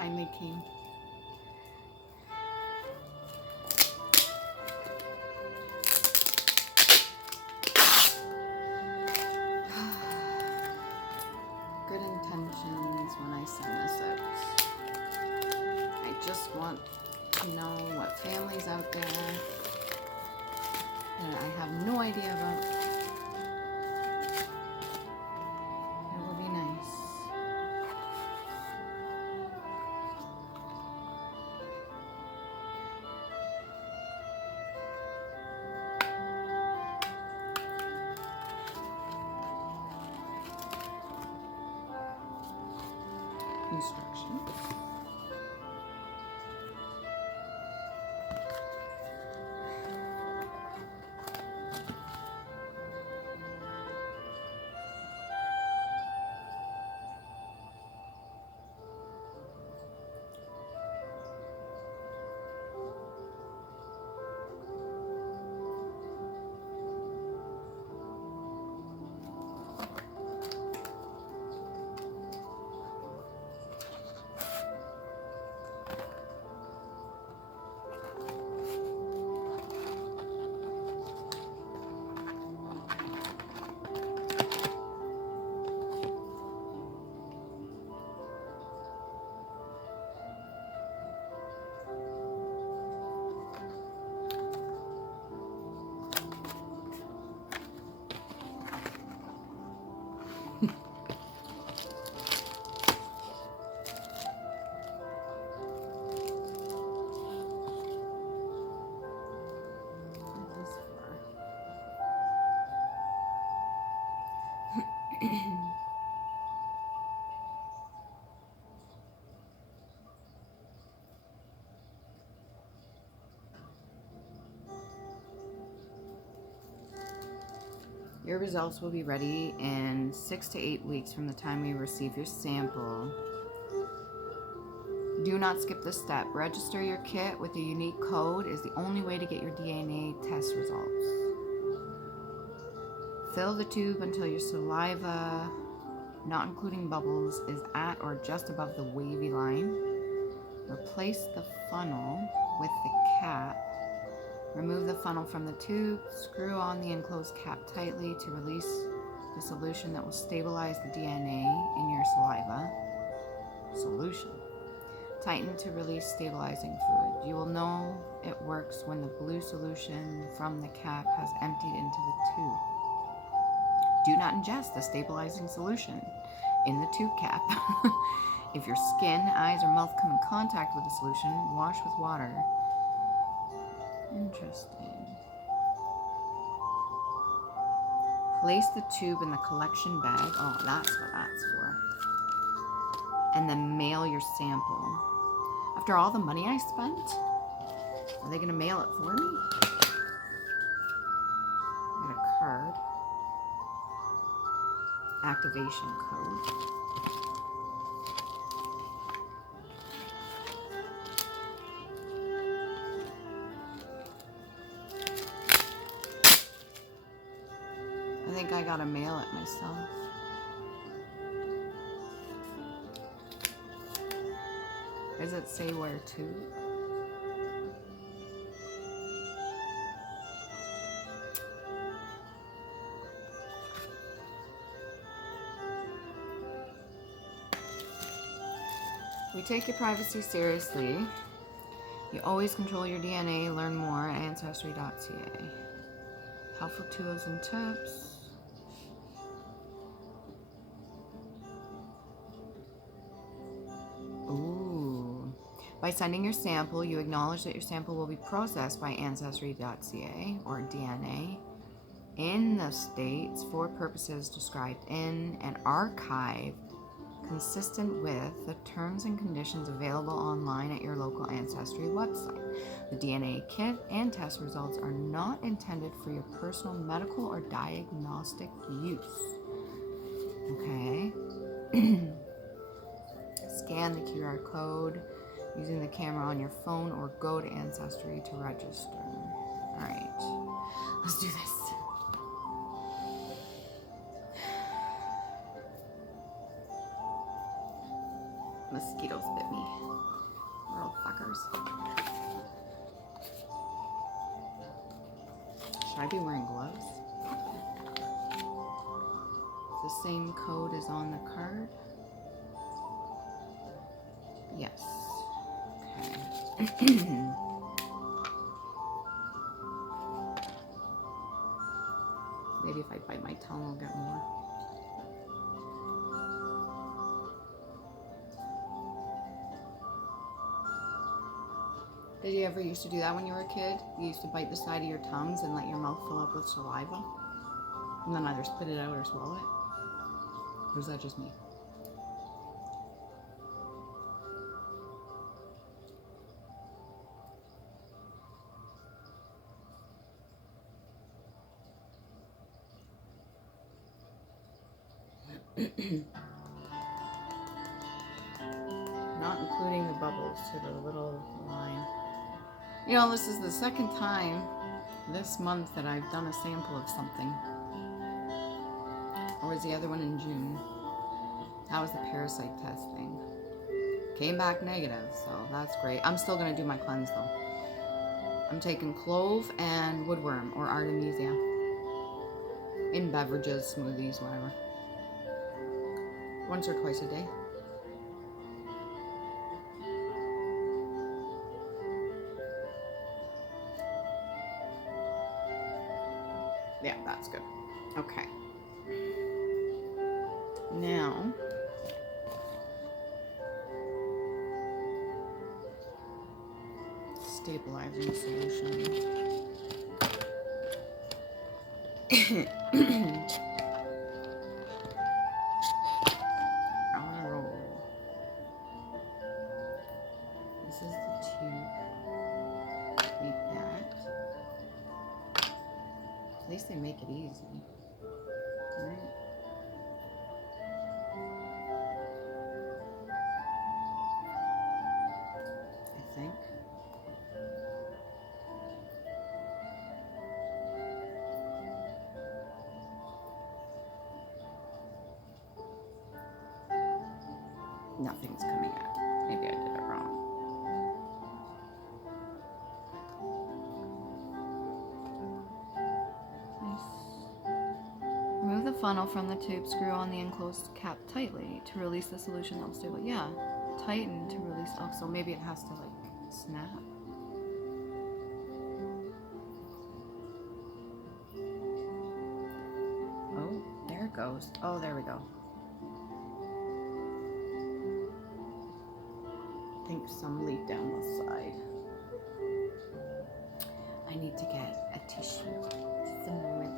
finally came. Good intentions when I send this out. I just want to know what families out there that I have no idea about. It will be nice. Instructions. Your results will be ready in 6 to 8 weeks from the time you receive your sample. Do not skip this step. Register your kit with a unique code is the only way to get your DNA test results. Fill the tube until your saliva, not including bubbles, is at or just above the wavy line. Replace the funnel with the cap. Remove the funnel from the tube. Screw on the enclosed cap tightly to release the solution that will stabilize the DNA in your saliva. Solution. Tighten to release stabilizing fluid. You will know it works when the blue solution from the cap has emptied into the tube. Do not ingest the stabilizing solution in the tube cap. If your skin, eyes, or mouth come in contact with the solution, wash with water. Interesting. Place the tube in the collection bag. Oh, that's what that's for. And then mail your sample. After all the money I spent, are they going to mail it for me? Got a card. Activation code. I think I gotta mail it myself. Does it say where to? We take your privacy seriously. You always control your DNA. Learn more at Ancestry.ca. Helpful tools and tips. Ooh. By sending your sample, you acknowledge that your sample will be processed by Ancestry.ca or DNA in the States for purposes described in and archived consistent with the terms and conditions available online at your local Ancestry website. The DNA kit and test results are not intended for your personal medical or diagnostic use. Okay. Scan the QR code using the camera on your phone or go to Ancestry to register. All right, let's do this. Mosquitoes bit me. Little fuckers. Should I be wearing gloves? The same code is on the card. Yes. Okay. Maybe if I bite my tongue, I'll get more. Did you ever used to do that when you were a kid? You used to bite the side of your tongues and let your mouth fill up with saliva? And then either spit it out or swallow it? Or is that just me? Not including the bubbles to the little line. You know, this is the second time this month that I've done a sample of something. Or was the other one in June? That was the parasite testing. Came back negative, so that's great. I'm still gonna do my cleanse though. I'm taking clove and woodworm or artemisia in beverages, smoothies, whatever. Once or twice a day. Yeah, that's good. Okay. Now, stabilizing solution. On a roll. This is the tube. Make that. At least they make it easy. Right? I think. Nothing's coming out. Maybe I did it wrong. Remove the funnel from the tube, screw on the enclosed cap tightly to release the solution that will stable. Yeah, tighten to release. Oh, so maybe it has to like snap. Oh, there it goes. Oh, there we go. I think some leak down the side. I need to get a tissue. Just a moment.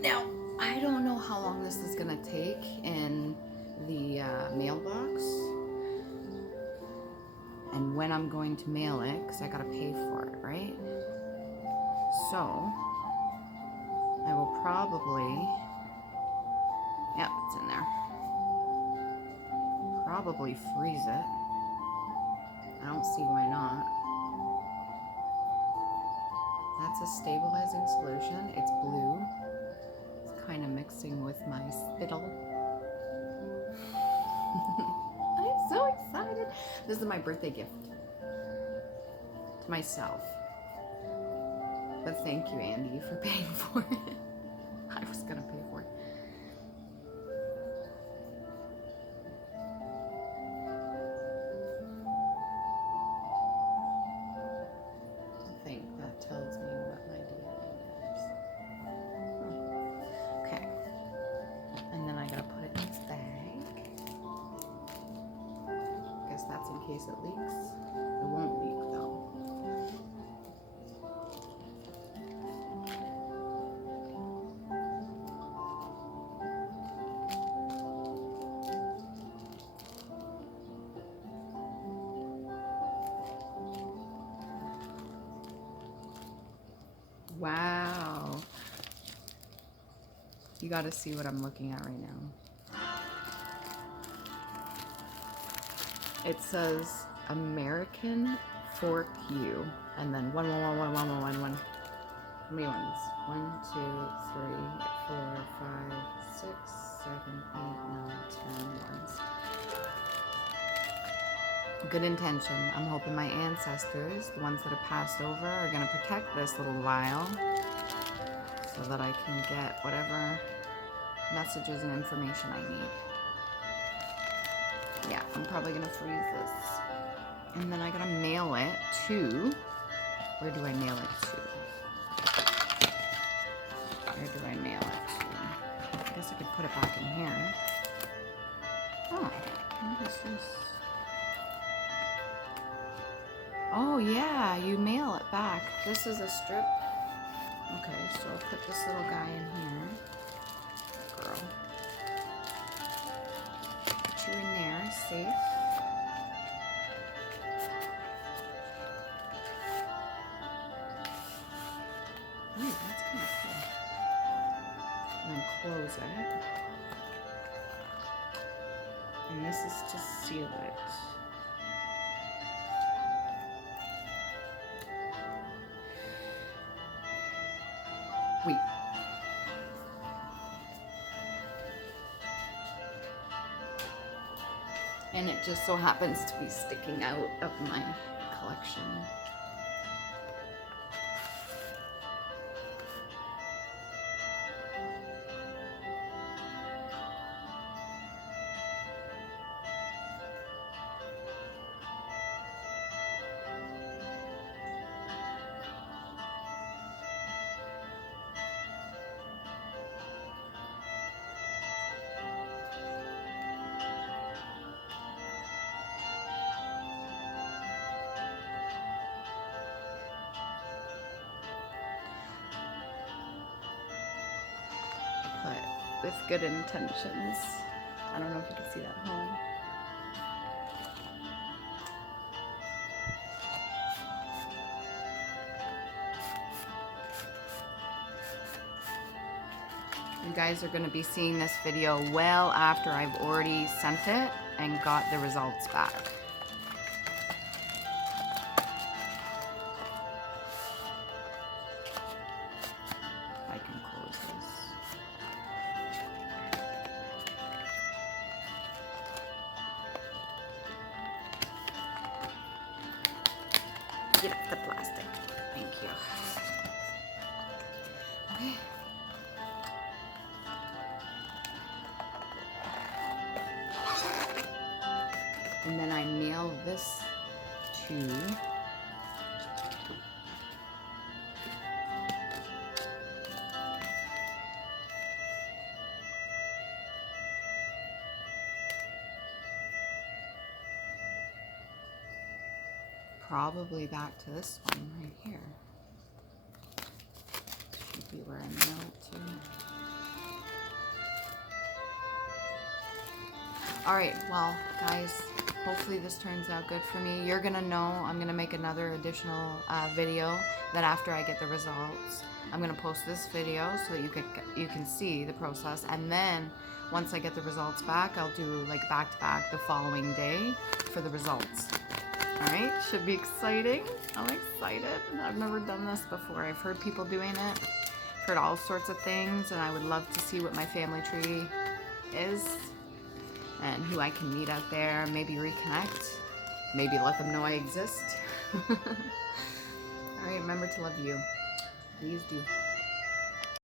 Now, I don't know how long this is gonna take in the mailbox and when I'm going to mail it, because I gotta pay for it, right? So, I will probably, yep, it's in there. Probably freeze it. I don't see why not. That's a stabilizing solution. It's blue. Kind of mixing with my spittle. I'm so excited. This is my birthday gift to myself. But thank you, Andy, for paying for it. I was gonna pay for it. I think that tells me what my DNA is. Okay. And then I gotta put it in this bag. Guess that's in case it leaks. It won't leak though. Wow. You got to see what I'm looking at right now. It says American Fork U, and then 1, 1, 1, 1, 1, 1, 1, 1. How many ones? 1, 2, 3, 4, 5, 6, 7, 8, 9, 10 ones. Good intention. I'm hoping my ancestors, the ones that have passed over, are going to protect this little vial so that I can get whatever messages and information I need. Yeah, I'm probably going to freeze this. And then I got to mail it to... Where do I mail it to? Where do I mail it to? I guess I could put it back in here. Oh, what is this? Oh yeah, you mail it back. This is a strip. Okay, so I'll put this little guy in here. Girl. Put you in there, safe. Ooh, that's kind of cool. And then close it. And this is to seal it. Wait. And it just so happens to be sticking out of my collection. But with good intentions. I don't know if you can see that hole. You guys are going to be seeing this video well after I've already sent it and got the results back. I can close this. Get off the plastic. Thank you. Okay. And then I mail this to probably back to this one right here. Should be where I mail it to. Alright, well, guys, hopefully this turns out good for me. You're gonna know I'm gonna make another additional video that after I get the results. I'm gonna post this video so that you can see the process, and then once I get the results back, I'll do like back-to-back the following day for the results. Alright, should be exciting. I'm excited. I've never done this before. I've heard people doing it, heard all sorts of things, and I would love to see what my family tree is and who I can meet out there, maybe reconnect, maybe let them know I exist. Alright, remember to love you. Please do.